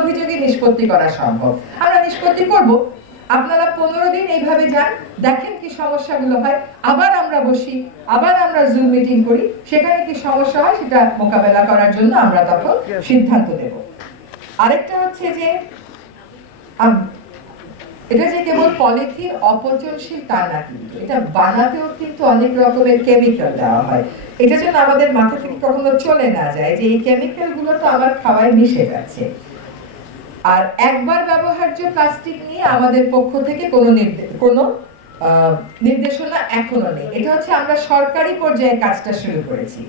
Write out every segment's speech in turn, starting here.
অভিযোগই নিষ্পত্তি করা সম্ভব। আমরা নিষ্পত্তি করব। আপনারা পনেরো দিন এইভাবে যান, দেখেন কি সমস্যাগুলো হয়। আবার আমরা বসি, আবার আমরা জুম মিটিং করি। সেখানে কি সমস্যা হয় সেটা মোকাবেলা করার জন্য আমরা তখন সিদ্ধান্ত নেব। আরেকটা হচ্ছে যে এটা যে কেবল পলিথিন অপচনশীল তা না কিন্তু, এটা বানাতেও কিন্তু অনেক রকমের কেমিক্যাল দেওয়া হয়। এটা যেন আমাদের মাথা থেকে কখনো চলে না যায় যে এই কেমিক্যালগুলো তো আমার খাওয়ায় মিশে যাচ্ছে। আর একবার ব্যবহার্য প্লাস্টিক নিয়ে আমাদের পক্ষ থেকে কোনো কোনো নির্দেশনা এখনও নেই। এটা হচ্ছে আমরা সরকারি পর্যায়ে কাজটা শুরু করেছি।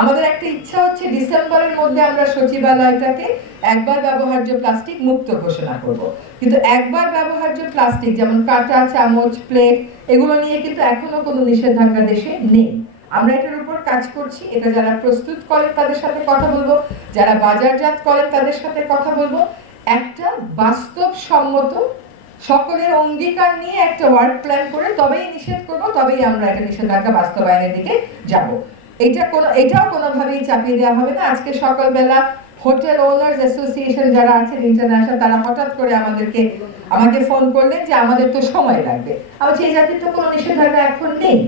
আমাদের একটা ইচ্ছা হচ্ছে ডিসেম্বরের মধ্যে আমরা সচিবালয়টাকে একবার ব্যবহার্য প্লাস্টিক মুক্ত ঘোষণা করব। কিন্তু একবার ব্যবহার্য প্লাস্টিক, যেমন কাঁটা, চামচ, প্লেট, এগুলো নিয়ে কিন্তু এখনও কোনো নিষেধাজ্ঞা দেশে নেই। আমরা এটার উপর কাজ করছি। এটা যারা প্রস্তুত করেন তাদের সাথে কথা বলব। যারা বাজারজাত করেন তাদের সাথে কথা বলব। একটা বাস্তবসম্মত সকলের অঙ্গীকার নিয়ে একটা ওয়ার্ক প্ল্যান করে তবেই নিষেধ করব তবেই আমরা একটা নিষেধাজ্ঞা বাস্তবায়নের দিকে যাব। এটা কোনো এটাও কোনোভাবেই চাপিয়ে দেওয়া হবে না। আজকে সকালবেলা হোটেল ওনার্স অ্যাসোসিয়েশন যারা আছেন ইন্টারন্যাশনাল তারা হঠাৎ করে আমাদেরকে আমাকে ফোন করলেন যে আমাদের তো সময় লাগবে। আমি বলছি, এই জাতির তো কোনো নিষেধাজ্ঞা এখন নেই।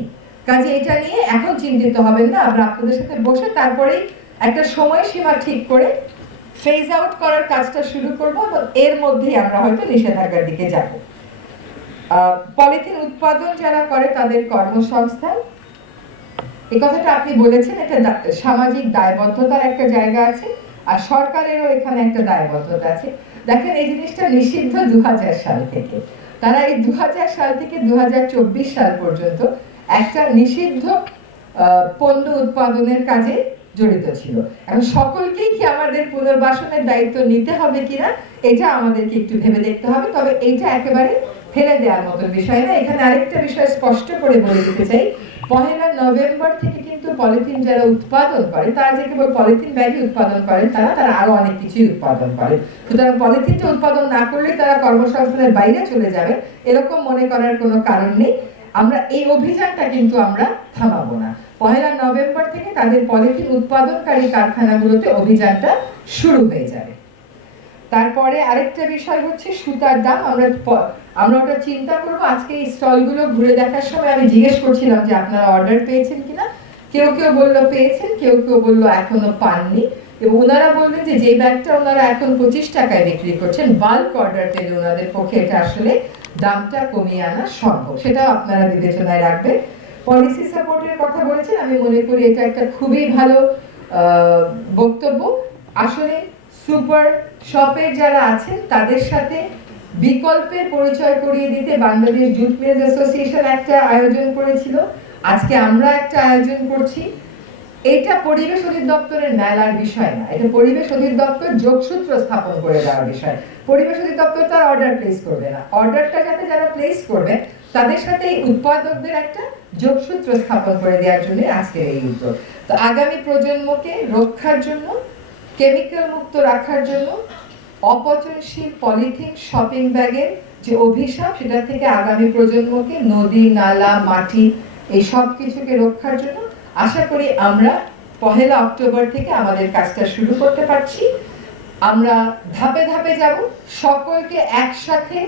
কাজে এটা নিয়ে এখন চিন্তিত হবেন না। আমরা আপনাদের সাথে বসে তারপরেই একটা সময়সীমা ঠিক করে ফেজ আউট করার কাজটা শুরু করব এবং এর মধ্যেই আমরা হয়তো নিষেধাজ্ঞার দিকে যাব। পলিথিন উৎপাদন যারা করে তাদের কর্মসংস্থান। এই কথাটা আপনি বলেছেন, এটা সামাজিক দায়বদ্ধতার একটা জায়গা আছে, আর সরকারেরও এখানে একটা দায়বদ্ধতা আছে। দেখেন, এই জিনিসটা নিষিদ্ধ দু হাজার সাল থেকে। তারা এই দু হাজার সাল থেকে দু হাজার চব্বিশ সাল পর্যন্ত একটা নিষিদ্ধ পণ্য উৎপাদনের কাজে জড়িত ছিল। এখন সকলকেই কি আমাদের পুনর্বাসনের দায়িত্ব নিতে হবে কিনা, এটা আমাদেরকে একটু ভেবে দেখতে হবে, তবে এইটা একেবারে ফেলে দেওয়ার মতো বিষয় না। এখানে আরেকটা বিষয় স্পষ্ট করে বলে দিতে চাই। পহেলা নভেম্বর থেকে কিন্তু পলিথিন যারা উৎপাদন করে, তারা যে কেবল পলিথিন ব্যাগই উৎপাদন করেন, তারা তারা আরও অনেক কিছুই উৎপাদন করে। সুতরাং পলিথিনটা উৎপাদন না করলে তারা কর্মসংস্থানের বাইরে চলে যাবে, এরকম মনে করার কোনো কারণ নেই। আমরা এই অভিযানটা কিন্তু আমরা থামাবো না। পহেলা নভেম্বর থেকে তাদের পলিথিন উৎপাদনকারী কারখানাগুলোতে অভিযানটা শুরু হয়ে যাবে। তারপরে আরেকটা বিষয় হচ্ছে সুতার দাম। আমরা আমরা ওটা চিন্তা করব। আজকে এই স্টলগুলো ঘুরে দেখার সময় আমি জিজ্ঞেস করছিলাম যে আপনারা অর্ডার পেয়েছেন কিনা? কেউ কেউ বলল পেয়েছেন, কেউ কেউ বলল এখনও পাননি। এবং ওনারা বললেন যে যে ব্যাগটা ওনারা এখন পঁচিশ টাকায় বিক্রি করছেন বাল্ক অর্ডার পেলে ওনাদের পক্ষে এটা আসলে দামটা কমিয়ে আনা সম্ভব। সেটাও আপনারা বিবেচনায় রাখবেন। পলিসি সাপোর্টের কথা বলেছেন, আমি মনে করি এটা একটা খুবই ভালো বক্তব্য। আসলে সুপার শপের যারা আছেন, তাদের সাথে বিকল্পের পরিচয় করিয়ে দিতে বাংলাদেশ জুট মিলস অ্যাসোসিয়েশন একটা আয়োজন করেছিল। আজকে আমরা একটা আয়োজন করছি। এটা পরিবেশ অধিদপ্তরের মেলার বিষয় না, এটা পরিবেশ অধিদপ্তর যোগসূত্র স্থাপন করে দেওয়ার বিষয়। পরিবেশ অধিদপ্তর তার অর্ডার প্লেস করবে না। অর্ডারটা যাতে যারা প্লেস করবে তাদের সাথে এই উৎপাদকদের একটা যোগসূত্র স্থাপন করে দেওয়ার জন্য আজকের এই উদ্যোগ। তো আগামী প্রজন্মকে রক্ষার জন্য কেমিক্যাল মুক্ত রাখার জন্য অপচনশীল পলিথিন শপিং ব্যাগের যে অভিশাপ, সেটা থেকে আগামী প্রজন্মকে নদী, নালা, মাটি, এই সব কিছুকে রক্ষার জন্য আশা করি আমরা পহেলা অক্টোবর থেকে আমাদের কাজটা শুরু করতে পারছি। আমরা ধাপে ধাপে যাব, সকলকে একসাথে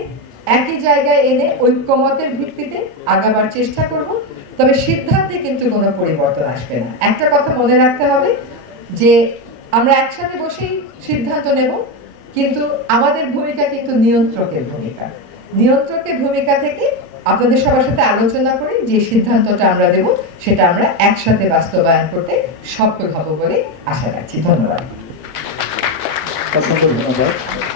একই জায়গায় এনে ঐক্যমতের ভিত্তিতে আগাবার চেষ্টা করব। তবে সিদ্ধান্তে কিন্তু কোনো পরিবর্তন আসবে না। একটা কথা মনে রাখতে হবে যে আমরা একসাথে বসেই সিদ্ধান্ত নেব, কিন্তু আমাদের ভূমিকা কিন্তু নিয়ন্ত্রকের ভূমিকা। নিয়ন্ত্রকের ভূমিকা থেকে আপনাদের সবার সাথে আলোচনা করে যে সিদ্ধান্তটা আমরা দেব, সেটা আমরা একসাথে বাস্তবায়ন করতে সফল হব বলে আশা রাখছি। ধন্যবাদ। ধন্যবাদ।